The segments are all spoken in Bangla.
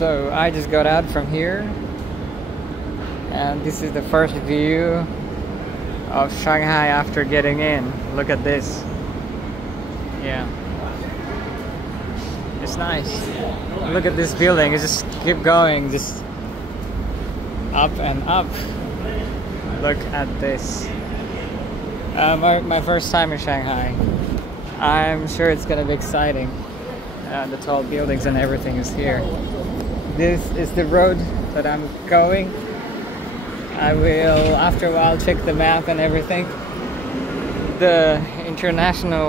So I just got out from here, and this is the first view of Shanghai after getting in. Look at this. Yeah, it's nice. Look at this building. It just keep going, just up and up. Look at this. My first time in Shanghai. I'm sure it's gonna be exciting. The tall buildings and everything is here. This is the road that I'm going. I will, after a while, check the map and everything. The international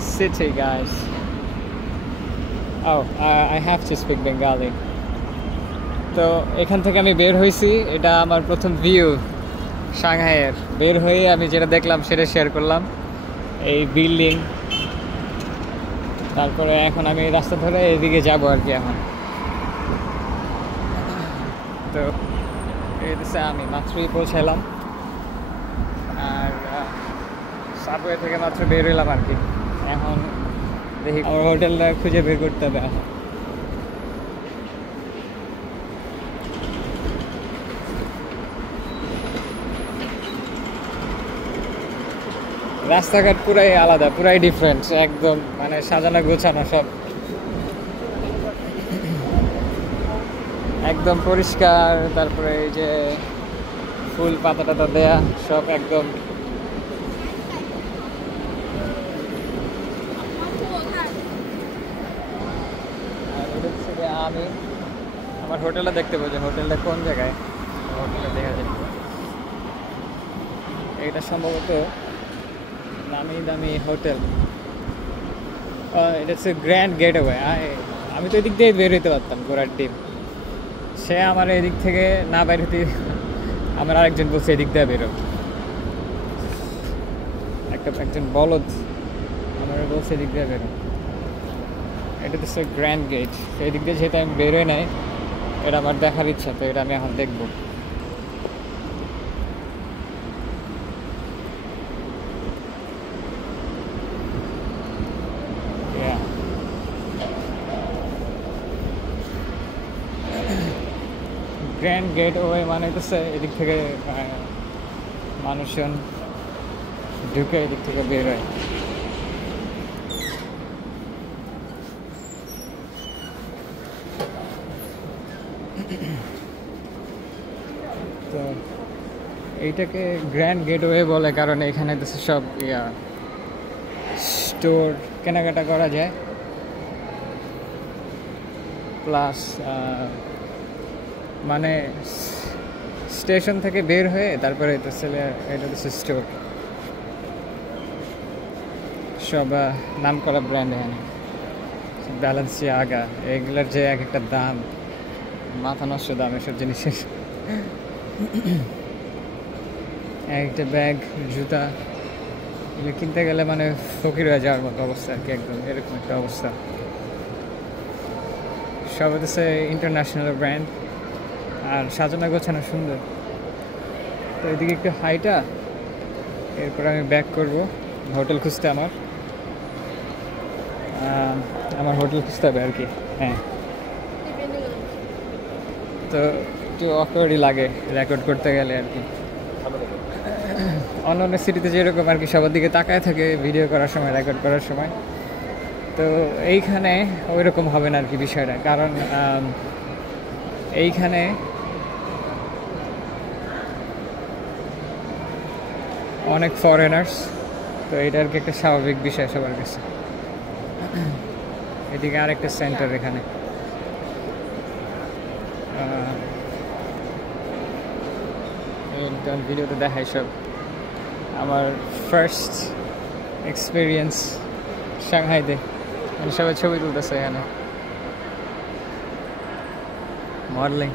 city, guys. Oh, I have to speak Bengali. তো এখান থেকে আমি বের হয়েছি, এটা আমার প্রথম ভিউ সাংহাইয়ের। বের হয়ে আমি যেটা দেখলাম সেটা শেয়ার করলাম, এই বিল্ডিং। তারপরে এখন আমি রাস্তা ধরে এদিকে যাব আর কি এখন। তো এদিকে আমি মাত্রই পৌঁছালাম, আর সাবওয়ে থেকে মাত্র বের হলাম আর কি। এখন দেখি আমার হোটেলটা খুঁজে বের করতে হবে এখন। রাস্তাঘাট পুরাই আলাদা, পুরাই ডিফারেন্ট, একদম মানে সাজানো গোছানো সব একদম পরিষ্কার। তারপরে এই যে ফুল পাতা টাতা দেয়া সব একদম। আর এটা হচ্ছে যে আমি আমার হোটেলটা দেখতে পাচ্ছি, হোটেলটা কোন জায়গায়, হোটেলটা দেখা যায়। এটা সম্ভবত নামি দামি হোটেল। এটা হচ্ছে গ্র্যান্ড গেটওয়ে। আমি তো এদিক দিয়ে বের হইতে পারতাম, ঘোড়ার ডিম। সে আমার এদিক থেকে না বের হতে, আমার আরেকজন বলছে এদিক দিয়ে বেরো। একজন বলদ আমার বলছে এদিক দিয়ে বেরো। এটা হচ্ছে গ্র্যান্ড গেট। এদিক দিয়ে যেহেতু আমি বেরোয় নাই, এটা আমার দেখার ইচ্ছা, তো এটা আমি এখন দেখবো। গ্র্যান্ড গেটওয়ে মানে হচ্ছে এদিক থেকে মানুষজন ঢুকে এদিক থেকে বের হয়। তো এইটাকে গ্র্যান্ড গেটওয়ে বলে কারণ এখানে সব স্টোর কেনাকাটা করা যায়, প্লাস মানে স্টেশন থেকে বের হয়ে তারপরে এটা হচ্ছে স্টোর। সব নাম করা ব্র্যান্ড এখানে, ব্যালেন্সিয়াগা, এগুলোর যে এক একটা দাম, মাথা নষ্ট দাম এসব জিনিসের। একটা ব্যাগ, জুতা, এগুলো কিনতে গেলে মানে ফকির হয়ে যাওয়ার মতো অবস্থা আর কি, একদম এরকম একটা অবস্থা। সব হচ্ছে ইন্টারন্যাশনাল ব্র্যান্ড, আর সাজানো গোছানো সুন্দর। তো এদিকে একটু হাইটা, এরপর আমি ব্যাক করবো হোটেল খুঁজতে। আমার হোটেল খুঁজতে হবে আর কি। হ্যাঁ, তো একটু অকওয়ার্ডই লাগে রেকর্ড করতে গেলে আর কি। অন্য অন্য সিটিতে যেরকম আর কি সবার দিকে তাকায় থাকে ভিডিও করার সময়, রেকর্ড করার সময়, তো এইখানে ওই রকম হবে না আর কি বিষয়টা। কারণ এইখানে অনেক ফরেনার্স, তো এটা আর কি একটা স্বাভাবিক বিষয় সবার কাছে। এদিকে আরেকটা সেন্টার, এখানে ভিডিওতে দেখাই সব আমার ফার্স্ট এক্সপিরিয়েন্স সাংহাইতে। সবাই ছবি তুলতেছে এখানে, মডেলিং।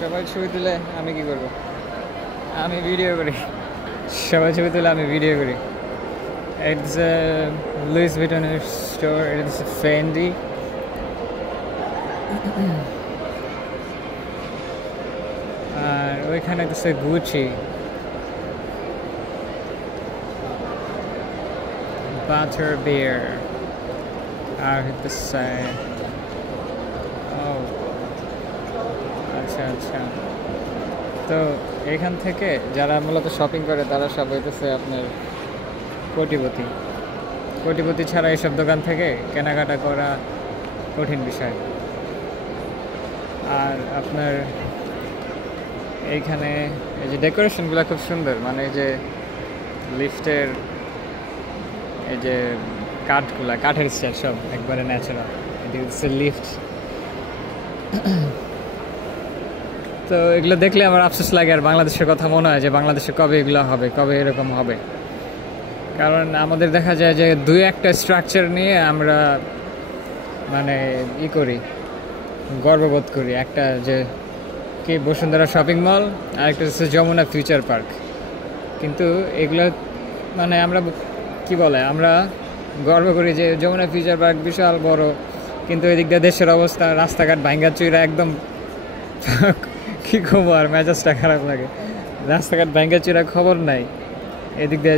সবাই ছবি তুলে আমি কি করব? আমি ভিডিও করি। সবাই ছবি তুলে আমি ভিডিও করি। It's a Louis Vuitton store. It's a Fendi. আর ওইখানে তো সে Gucci, butter beer আর হচ্ছে আচ্ছা আচ্ছা। তো এখান থেকে যারা মূলত শপিং করে তারা সব হইতেছে আপনার কোটিপতি। কোটিপতি ছাড়া এইসব দোকান থেকে কেনাকাটা করা কঠিন বিষয়। আর আপনার এইখানে এই যে ডেকোরেশনগুলো খুব সুন্দর, মানে এই যে লিফটের এই যে কাঠগুলা, কাঠের স্টাইল সব একবারে ন্যাচারাল। এটি হচ্ছে লিফট। তো এগুলো দেখলে আমার আফসোস লাগে, আর বাংলাদেশের কথা মনে হয় যে বাংলাদেশে কবে এগুলো হবে, কবে এরকম হবে। কারণ আমাদের দেখা যায় যে দুই একটা স্ট্রাকচার নিয়ে আমরা মানে করি, গর্ববোধ করি। একটা যে কি বসুন্ধরা শপিং মল, আর একটা হচ্ছে যমুনা ফিউচার পার্ক। কিন্তু এগুলো মানে আমরা কি বলে, আমরা গর্ব করি যে যমুনা ফিউচার পার্ক বিশাল বড়, কিন্তু এদিক দিয়ে দেশের অবস্থা, রাস্তাঘাট ভাঙ্গা চুইরা একদম কি খবর, আর মেজাজটা খারাপ লাগে। রাস্তাঘাট ভাঙ্গা চুইরা খবর নাই, এদিক দিয়ে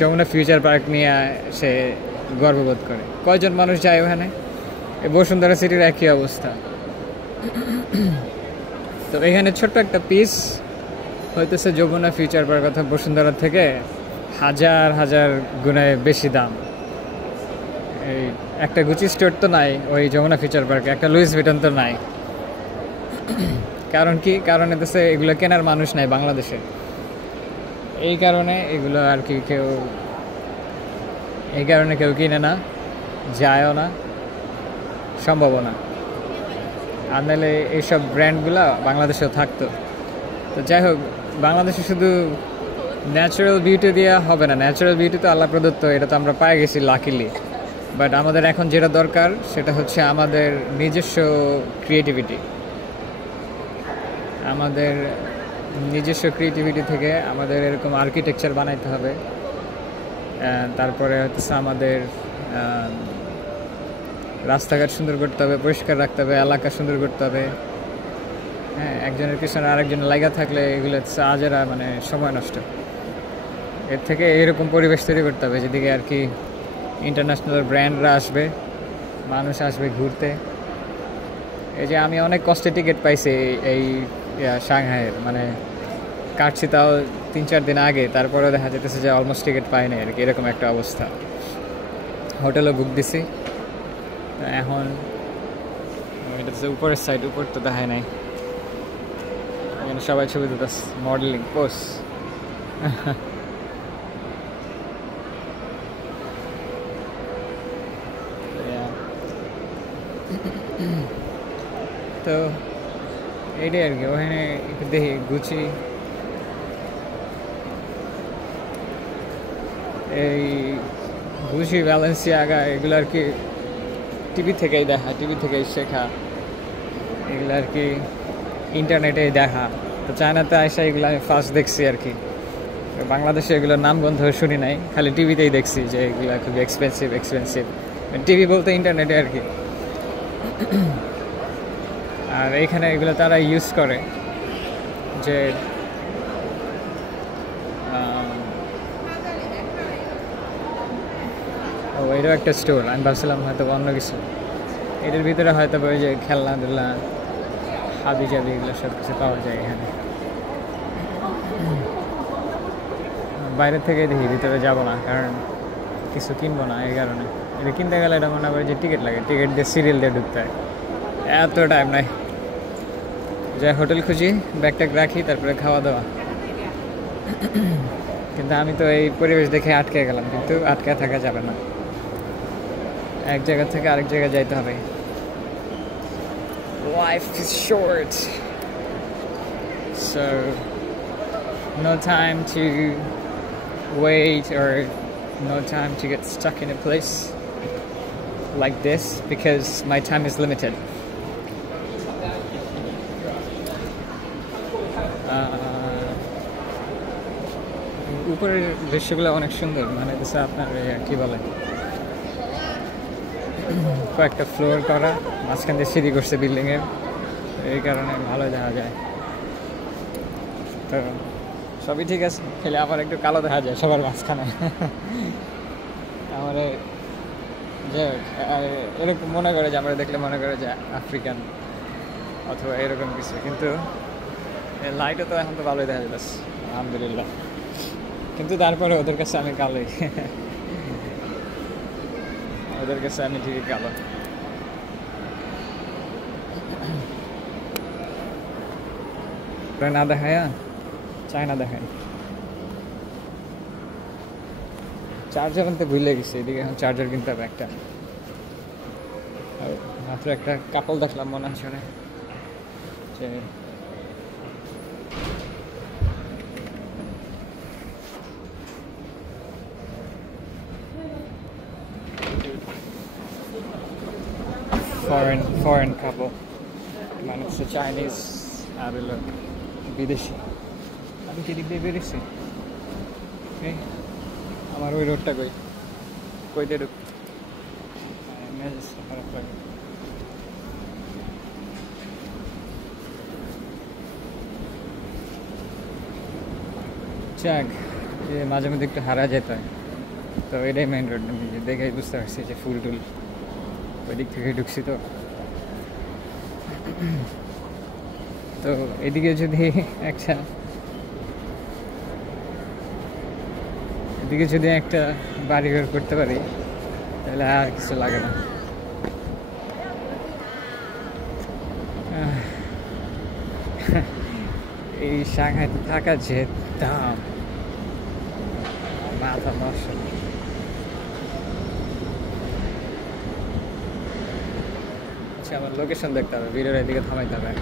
যমুনা ফিউচার পার্ক নিয়ে সে গর্ববোধ করে। কয়জন মানুষ যায় ওখানে? এই বসুন্ধরা সিটির একই অবস্থা। তো এখানে ছোট্ট একটা পিস হইতেছে যমুনা ফিউচার পার্ক অর্থাৎ বসুন্ধরা থেকে হাজার হাজার গুণে বেশি দাম। এই একটা গুচি স্টোর তো নাই ওই যমুনা ফিউচার পার্কে, একটা লুইস ভিটন তো নাই। কারণ কি? কারণ এতেছে এগুলো কেনার মানুষ নাই বাংলাদেশে, এই কারণে এগুলো আর কি কেউ কিনে না, যায়ও না, সম্ভব না। আর নাহলে এইসব ব্র্যান্ডগুলো বাংলাদেশেও থাকতো। তো যাই হোক, বাংলাদেশে শুধু ন্যাচারাল বিউটি দেওয়া হবে না। ন্যাচারাল বিউটি তো আল্লাহ প্রদত্ত, এটা তো আমরা পাই গেছি লাকিলি। বাট আমাদের এখন যেটা দরকার সেটা হচ্ছে আমাদের নিজস্ব ক্রিয়েটিভিটি। আমাদের নিজস্ব ক্রিয়েটিভিটি থেকে আমাদের এরকম আর্কিটেকচার বানাইতে হবে। তারপরে হচ্ছে আমাদের রাস্তাঘাট সুন্দর করতে হবে, পরিষ্কার রাখতে হবে, এলাকা সুন্দর করতে হবে। হ্যাঁ, একজনের পিছনে আরেকজনের লাগা থাকলে এগুলো হচ্ছে আজেরা মানে সময় নষ্ট। এর থেকে এরকম পরিবেশ তৈরি করতে হবে যেদিকে আর কি ইন্টারন্যাশনাল ব্র্যান্ডরা আসবে, মানুষ আসবে ঘুরতে। এই যে আমি অনেক কষ্টে টিকিট পাইছি এই সাংহাইয়ের, মানে কাটছি তাও 3-4 দিন আগে, তারপরে দেখা যেতেছে যে অলমোস্ট টিকিট পাই না আর কি, এরকম একটা অবস্থা। হোটেলও বুক দিছি। এখন এটা হচ্ছে উপরের সাইড, উপর তো দেখায় নাই। এখানে সবাই ছবি তুলতেছে, মডেলিং পোস্ট। তো এইটাই আর কি। ওখানে দেখি গুচি, এই গুচি, ব্যালেন্সিয়াগা এগুলো আর কি টিভি থেকেই দেখা, টিভি থেকেই শেখা, এগুলো আর কি ইন্টারনেটেই দেখা। তো চায়নাতে আসা এগুলো আমি ফার্স্ট দেখছি আর কি। বাংলাদেশে এগুলোর নাম গন্ধ শুনি নাই, খালি টিভিতেই দেখছি যে এগুলো খুবই এক্সপেন্সিভ। টিভি বলতে ইন্টারনেটে আর কি। আর এইখানে এগুলো তারা ইউজ করে যে এটাও একটা স্টোর। আমি ভাবছিলাম হয়তো অন্য কিছু। এটার ভিতরে হয়তো ওই যে খেলনা টেলনা, হাবি জাবি এগুলো সব কিছু পাওয়া যায় এখানে। বাইরের থেকে দেখি, ভিতরে যাব না, কারণ কিছু কিনবো না এই কারণে। এটা কিনতে গেলে এটা মনে হয় যে টিকিট লাগে, টিকিট দিয়ে সিরিয়াল দিয়ে ঢুকতে হয়, এত টাইম নাই। যাই হোটেল খুঁজি, ব্যাগট্যাগ রাখি, তারপরে খাওয়া দাওয়া। কিন্তু আমি তো এই পরিবেশ দেখে আটকে গেলাম, কিন্তু আটকে থাকা যাবে না, এক জায়গা থেকে আরেক জায়গায় যাইতে হবে। Life is short, so no time to wait or no time to get stuck in a place like this because my time is limited. উপরের দৃশ্যগুলো অনেক সুন্দর, মানে আপনার কি বলে কয়েকটা ফ্লোর করা, মাঝখান দিয়ে সিঁড়ি করছে বিল্ডিংয়ের, এই কারণে ভালো দেখা যায়। তো সবই ঠিক আছে, খেলে আবার একটু কালো দেখা যায় সবার মাঝখানে। যে এরকম মনে করে যে আমরা দেখলে মনে করে যে আফ্রিকান অথবা এরকম কিছু, কিন্তু লাইটও তো এখন তো ভালোই দেখা যাচ্ছে আলহামদুলিল্লাহ, কিন্তু তারপরে ওদের কাছে আমি কালোই ওদের কাছে আমি ঠিকই কালো। না দেখায় চায়না দেখায়। চার্জার আনতে ভুলে গেছি, এদিকে এখন চার্জার কিনতে হবে একটা। মাত্র একটা কাপল দেখলাম মনে হচ্ছে যে ফরেন কাপল, মানে হচ্ছে চাইনিজ আর হলো বিদেশি। আমি কি দিক দিয়ে বেরিয়েছি? আমার ওই রোডটা কই দিয়ে ঢুক খারাপ লাগে। যাক, মাঝে মধ্যে একটু হারা যেত হয়, তো এটাই মেন রোড। আমি দেখেই বুঝতে পারছি যে ফুল টুল ওই দিক থেকে ঢুকছি। তো এদিকে যদি একটা বাড়িঘর করতে পারি তাহলে আর কিছু লাগে না। এই সাংহাইতে থাকা যে দাম, মাথা নষ্ট। আচ্ছা, আমার লোকেশন দেখতে হবে, ভিডিওর এদিকে থামাইতে হবে।